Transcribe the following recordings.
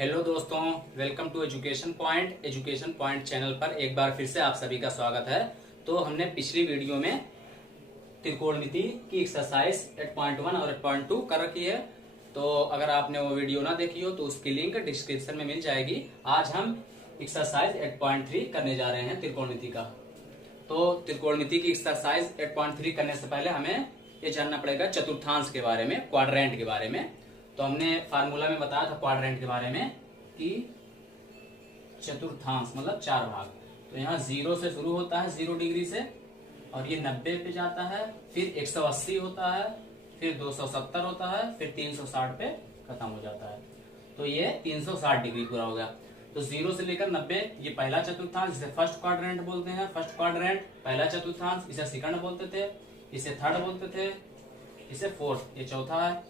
Hello दोस्तों, welcome to education point channel पर एक बार फिर से आप सभी का स्वागत है। तो हमने पिछली वीडियो में त्रिकोणमिति की एक्सरसाइज 8.1 और 8.2 कर रखी है। तो अगर आपने वो वीडियो ना देखी हो तो उसकी लिंक डिस्क्रिप्शन में मिल जाएगी। आज हम एक्सरसाइज 8.3 करने जा रहे हैं त्रिकोणमिति का। तो त्रिकोणमिति की एक्सरसाइज 8.3 करने से पहले हमें ये जानना पड़ेगा चतुर्थांश के बारे में, क्वाड्रेंट के बारे में। तो हमने फार्मूला में बताया था क्वाड्रेंट के बारे में कि चतुर्थांश मतलब 4 भाग। तो यहाँ 0 से शुरू होता है, 0 डिग्री से, और ये 90 पे जाता है, फिर 180 होता है, फिर 270 होता है, फिर 360 पे खत्म हो जाता है। तो ये 360 डिग्री पूरा हो गया। तो 0 से लेकर 90 ये पहला चतुर्थांश, जिसे फर्स्ट क्वाड्रेंट बोलते हैं। फर्स्ट क्वाड्रेंट पहला चतुर्थांश, इसे सेकंड बोलते थे, इसे थर्ड बोलते थे, इसे फोर्थ, ये चौथा है।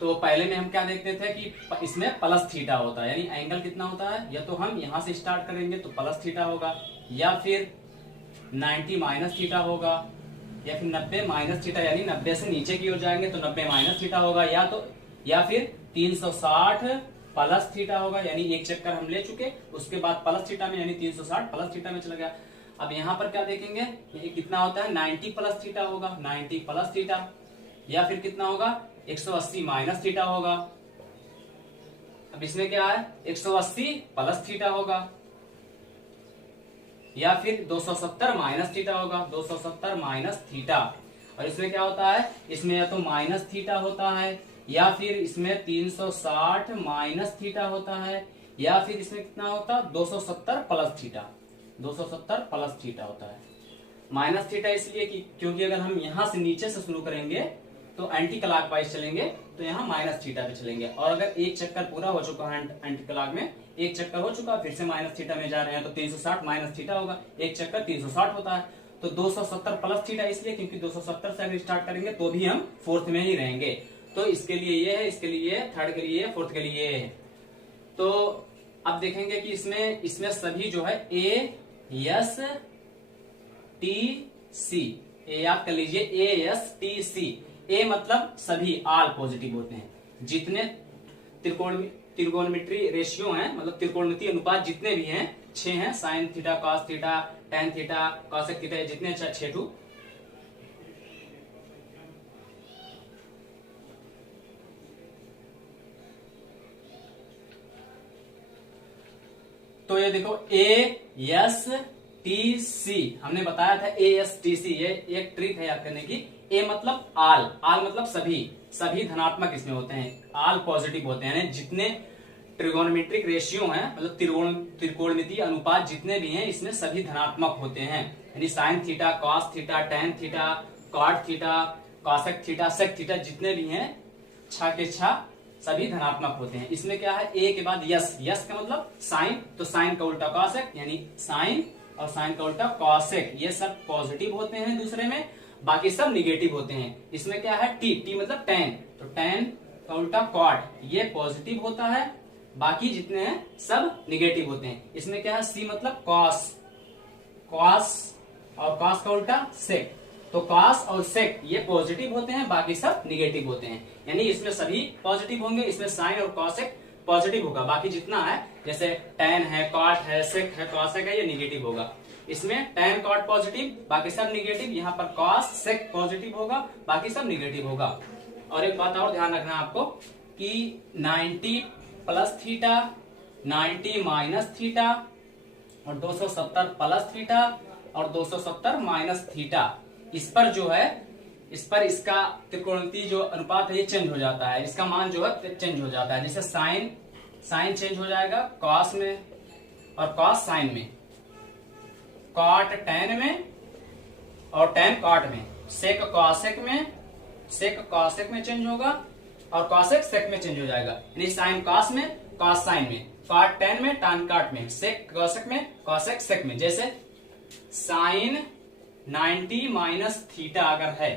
तो पहले में हम क्या देखते थे कि इसमें प्लस थीटा होता है, यानी एंगल कितना होता है, या तो हम यहां से स्टार्ट करेंगे तो प्लस थीटा होगा, या फिर 90 माइनस थीटा होगा, या फिर 90 माइनस थीटा, यानी 90 से नीचे की ओर जाएंगे तो 90 माइनस थीटा होगा, या फिर 360 प्लस थीटा होगा, यानी एक चक्कर हम ले चुके, उसके बाद प्लस थीटा में, यानी 360 प्लस थीटा में चला गया। अब यहाँ पर क्या देखेंगे, ये कितना होता है, 90 प्लस थीटा होगा, 90 प्लस थीटा, या फिर कितना होगा, 180 माइनस थीटा होगा। अब इसमें क्या है, 180 प्लस थीटा होगा, या फिर 270 माइनस थीटा होगा, 270 माइनस थीटा। और इसमें क्या होता है, इसमें या तो माइनस थीटा होता है, या फिर इसमें 360 माइनस थीटा होता है, या फिर इसमें कितना होता है, 270 प्लस थीटा, 270 प्लस थीटा होता है। माइनस थीटा इसलिए कि क्योंकि अगर हम यहां से नीचे से शुरू करेंगे तो एंटी क्लॉकवाइज चलेंगे, तो यहाँ माइनस थीटा पे चलेंगे। और अगर एक चक्कर पूरा हो चुका है एंटी क्लॉक में, एक चक्कर हो चुका, फिर से माइनस थीटा में जा रहे हैं, तो 360 माइनस थीटा होगा, एक चक्कर 360 होता है। तो 270 प्लस थीटा इसलिए क्योंकि 270 से अगर स्टार्ट करेंगे तो भी हम फोर्थ में ही रहेंगे। तो इसके लिए ये है, इसके लिए थर्ड के लिए, फोर्थ के लिए है। तो अब देखेंगे कि इसमें सभी जो है ए एस टी सी, ए याद कर लीजिए, ए एस टी सी। ए मतलब सभी, आल पॉजिटिव होते हैं। जितने त्रिकोणमिति रेशियो हैं, मतलब त्रिकोणमिति अनुपात जितने भी हैं, 6 हैं, sign theta, cos theta, tan theta, cosec theta, जितने 6 तो ये देखो ए एस टी सी, हमने बताया था ए एस टी सी, ये एक ट्रिक है याद करने की। ए मतलब आल, आल मतलब सभी धनात्मक इसमें होते हैं, आल पॉजिटिव होते हैं। जितने ट्रिगोनोमेट्रिक रेशियो हैं, मतलब त्रिकोणमिति अनुपात जितने भी हैं, इसमें सभी धनात्मक होते हैं। यानी sine theta, cos theta, tan theta, cot theta, cosec theta, sec theta, जितने भी हैं 6 के 6 सभी धनात्मक होते हैं। इसमें क्या है, ए के बाद यस, यस का मतलब साइन, तो साइन का उल्टा कॉसेक, यानी साइन, और साइन का उल्टा कॉसेक, ये सब पॉजिटिव होते हैं दूसरे में, बाकी सब निगेटिव होते हैं। इसमें क्या है, टी, टी मतलब टेन, तो टेन का उल्टा कॉट, ये पॉजिटिव होता है, बाकी जितने हैं सब निगेटिव होते हैं। इसमें क्या है, सी मतलब कॉस, कॉस और कॉस का उल्टा सेक, तो कॉस और सेक ये पॉजिटिव होते हैं, बाकी सब निगेटिव होते हैं। यानी इसमें सभी पॉजिटिव होंगे, इसमें साइन और कॉसेक पॉजिटिव होगा, बाकी जितना है, जैसे टेन है, कॉट है, सेक है, कॉसेक है, ये निगेटिव होगा। इसमें टेन कॉट पॉजिटिव, बाकी सब निगेटिव, यहाँ पर कॉस सेक पॉजिटिव होगा, बाकी सब निगेटिव होगा। और एक बात और ध्यान रखना आपको कि 90 प्लस थीटा, 90 माइनस थीटा, और 270 प्लस थीटा, और 270 माइनस थीटा, इस पर जो है, इस पर इसका त्रिकोणमिति जो अनुपात है ये चेंज हो जाता है, इसका मान जो है चेंज हो जाता है। जैसे साइन चेंज हो जाएगा कॉस में, और कॉस साइन में, कॉट टेन में, और टेन कॉट में, सेक कॉसेक में, सेक कॉसेक में चेंज होगा, और कॉसेक सेक में चेंज हो जाएगा। यानी साइन कॉस में, कॉस साइन में, कॉट टेन में, टैन कॉट में, सेक कॉसेक में, कॉसेक सेक में। जैसे साइन 90 माइनस थीटा अगर है,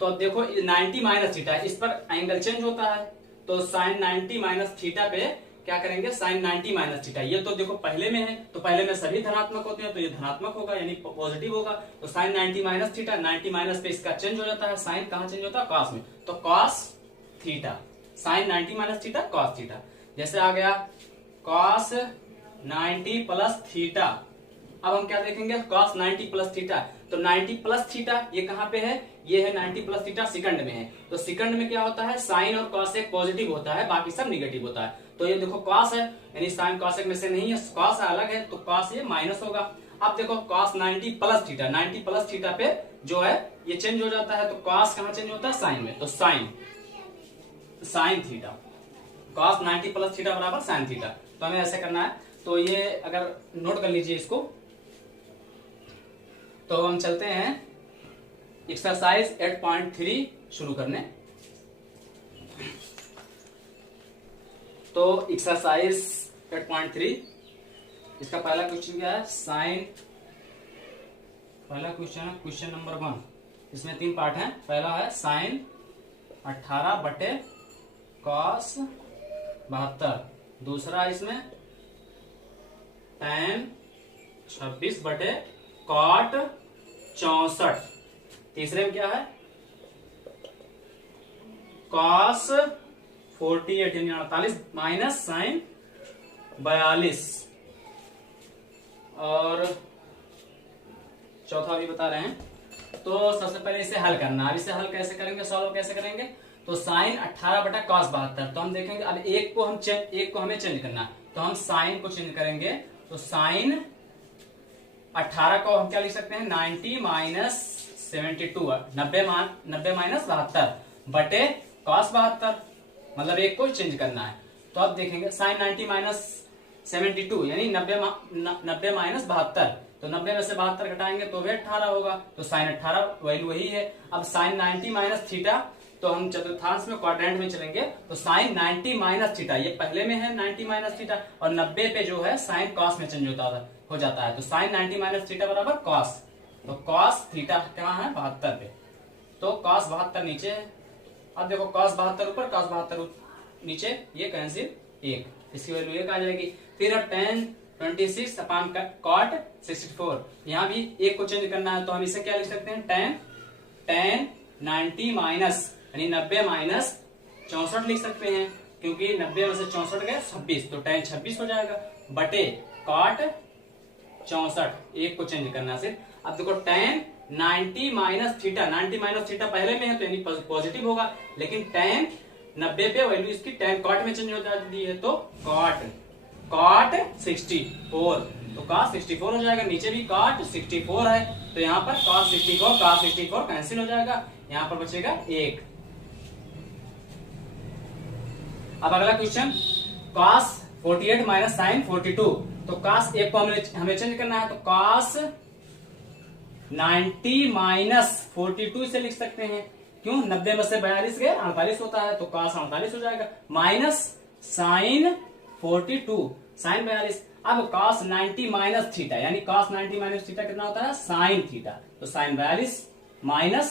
तो देखो 90 माइनस थीटा, इस पर एंगल चेंज होता है, तो साइन 90 माइनस थीटा पे क्या करेंगे, साइन 90 माइनस थीटा, ये तो देखो पहले में है, तो पहले में सभी धनात्मक होते हैं, तो ये धनात्मक होगा, यानी पॉजिटिव होगा। तो साइन 90 माइनस थीटा, 90 माइनस पे इसका चेंज हो जाता है, साइन कहाँ चेंज होता है, कॉस में, तो cos theta, sine 90 minus theta cos theta. जैसे आ गया कॉस 90 प्लस थीटा। अब हम क्या देखेंगे, कॉस 90 प्लस थीटा। तो 90 प्लस थीटा ये कहां पे है, ये है 90 प्लस थीटा सेकंड में है। तो सेकंड में क्या होता है, साइन और कॉसेक पॉजिटिव होता है, बाकी सब निगेटिव होता है। तो ये देखो कॉस है, यानी साइन कॉसेक में से नहीं है, कॉस अलग है, तो कॉस ये माइनस होगा। अब देखो cos 90 plus theta, 90 plus theta पे जो है ये चेंज हो जाता है, तो कॉस कहां चेंज होता है, साइन में। तो sign theta, cos 90 plus theta बराबर साइन थीटा। तो हमें ऐसे करना है। तो ये अगर नोट कर लीजिए इसको। तो हम चलते हैं एक्सरसाइज 8.3 शुरू करने। तो एक्सरसाइज 8.3 इसका पहला क्वेश्चन क्या है, साइन। पहला क्वेश्चन है क्वेश्चन नंबर 1। इसमें 3 पार्ट हैं। पहला है साइन 18 बटे कॉस 72। दूसरा इसमें tan 26 बटे कॉट 64। तीसरे में क्या है, कॉस 48 यानी 48 माइनस साइन 42। और चौथा भी बता रहे हैं। तो सबसे पहले इसे हल करना। अब इसे हल कैसे करेंगे, सॉल्व कैसे करेंगे। तो साइन 18 बटा कॉस 72। तो हम देखेंगे अब एक को हमें चेंज करना है। तो हम साइन को चेंज करेंगे। तो साइन 18 को हम क्या लिख सकते हैं, 90 माइनस 72, 90 माइनस 72 बटे कॉस 72, मतलब एक को चेंज करना है। तो अब देखेंगे साइन 90 माइनस 72 यानी 90 माइनस 72। तो 90 में से 72 घटाएंगे तो वे 18 होगा। तो साइन 18 वैल्यू वही है। अब साइन 90 माइनस थीटा, तो हम चतुर्थांश में क्वाड्रेंट में चलेंगे। तो साइन 90 माइनस थीटा ये पहले में है 90 माइनस थीटा, और 90 पे जो है साइन कॉस में चेंज हो जाता है। तो साइन 90 माइनस थीटा बराबर कॉस। तो कॉस थीटा कहाँ है, 72 पे। तो कॉस 72 नीचे है। अब देखो कॉस 72 ऊपर, कॉस 72 नीचे, ये कैंसिल 1, इसकी वैल्यू 1 आ जाएगी। फिर अब tan 26 अपॉन कॉट 64, यहाँ भी एक को चेंज करना है। तो हम इसे क्या लिख सकते हैं, tan 90 माइनस यानी 90 माइनस 64 लिख सकते हैं, क्योंकि 90 में से 64 गए 26, तो tan 26 हो जाएगा बटे कॉट 64, एक को चेंज करना सिर्फ। अब देखो tan 90 minus theta, 90 minus theta पहले में है तो यानी पॉजिटिव होगा, लेकिन tan 90 पे वैल्यू इसकी tan कॉट में चेंज हो जाती है। तो कॉट 64, तो cos 64 हो जाएगा। नीचे भी cot 64 है, तो यहाँ पर cos 64 कैंसिल हो जाएगा, यहाँ पर बचेगा 1। अब अगला क्वेश्चन cos 48 माइनस साइन 42। तो cos एक को हमें चेंज करना है। तो cos 90 माइनस 42 से लिख सकते हैं, क्यों, 90 में से 42 गए 48 होता है, तो cos 48 हो जाएगा माइनस साइन 42 साइन 42। अब cos 90 माइनस थीटा यानी cos 90 माइनस थीटा कितना होता है, साइन थीटा। तो sine 42 minus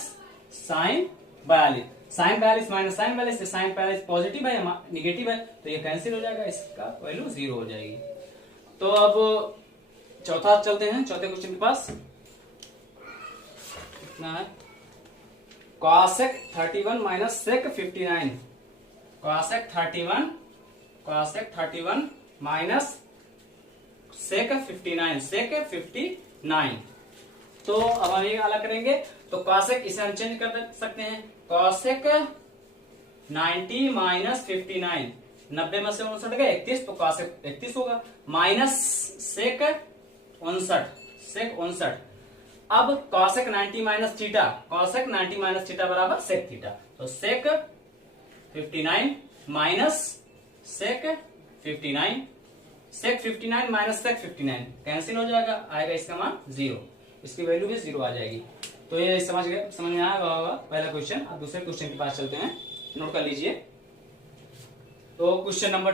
sine 42, sine 42 minus sine 42 से साइन 42 पॉजिटिव है या निगेटिव है, तो ये कैंसिल हो जाएगा, इसका वैल्यू 0 हो जाएगी। तो अब चौथा चलते हैं, चौथे क्वेश्चन के पास। कितना है, cosec 31 minus sec 59, cosec 31 minus sec 59। तो अब हम ये अलग करेंगे। तो cosec इसे हम चेंज कर सकते हैं, cosec 90 माइनस 59, 90 में से 59 गए 31, तो cosec 31 होगा माइनस sec 59। अब cosec 90 minus theta, cosec 90 minus theta बराबर sec थीटा। तो sec 59 minus sec 59, sec 59 minus sec 59 cancel हो जाएगा, आएगा इसका मान 0, इसकी वैल्यू भी 0 आ जाएगी। तो ये समझ में आया होगा पहला क्वेश्चन। अब दूसरे क्वेश्चन के पास चलते हैं, नोट कर लीजिए। तो क्वेश्चन नंबर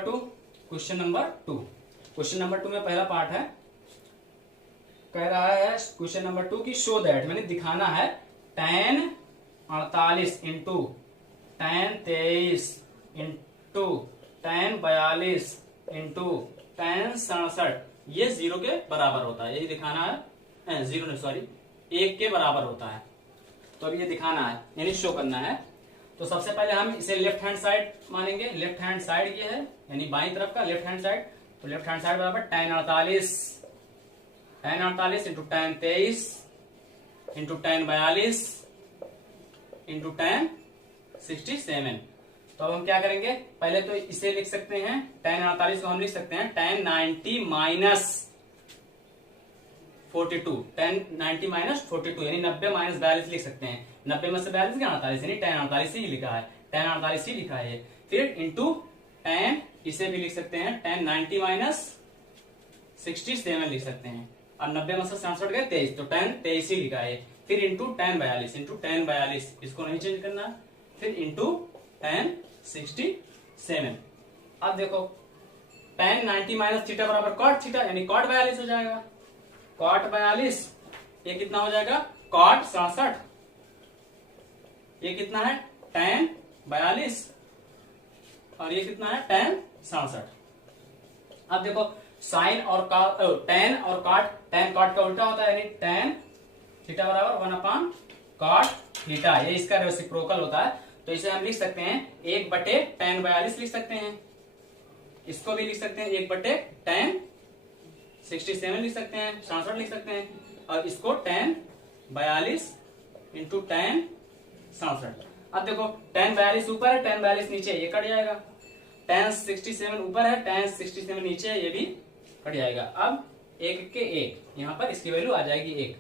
2 में पहला पार्ट है, कह रहा है क्वेश्चन नंबर 2 की शो दैट, मैंने दिखाना है tan 48 into tan 23 into tan 42 into tan 67 ये 0 के बराबर होता है, यही दिखाना है। 1 के बराबर होता है। तो अब ये दिखाना है यानी शो करना है। तो सबसे पहले हम इसे लेफ्ट हैंड साइड मानेंगे। लेफ्ट हैंड साइड ये है यानी बाईं तरफ का लेफ्ट हैंड साइड। तो लेफ्ट हैंड साइड बराबर tan 48, tan 48 into tan 23 into tan 42 into tan 67। तो अब हम क्या करेंगे, पहले तो इसे लिख सकते हैं tan 48 को हम लिख सकते हैं tan 90 माइनस 42, tan 90 माइनस 42 यानी 90 माइनस 42 लिख सकते हैं। 90 में से 42 क्या 48 यानी tan 48 ही लिखा है, tan 48 ही लिखा है। फिर इंटू tan, इसे भी लिख सकते हैं tan 90 माइनस 67 लिख सकते हैं। और 90 में से 67 गए 23, तो tan 23 ही लिखा है। फिर इंटू tan 42, इंटू tan 42 इसको नहीं चेंज करना। फिर इंटू tan 67। अब देखो tan 90 माइनस थीटा बराबर cot थीटा यानी cot 42 हो जाएगा। cot 42 ये कितना हो जाएगा cot 67। ये कितना है tan 42 और ये कितना है tan 67। अब देखो साइन और tan और cot, tan cot का उल्टा होता है यानी tan थीटा बराबर 1 cot थीटा, ये इसका रेसिप्रोकल होता है। तो इसे हम लिख सकते हैं 1/tan 42 लिख सकते हैं। इसको भी लिख सकते हैं 1/tan 67 लिख सकते हैं, 67 लिख सकते हैं। और इसको tan 42 इंटू tan 67। अब देखो tan 42 ऊपर है, tan 42 नीचे, ये कट जाएगा। tan 67 ऊपर है, tan 67 नीचे है, ये भी कट जाएगा। अब 1 के 1 यहाँ पर इसकी वैल्यू आ जाएगी 1।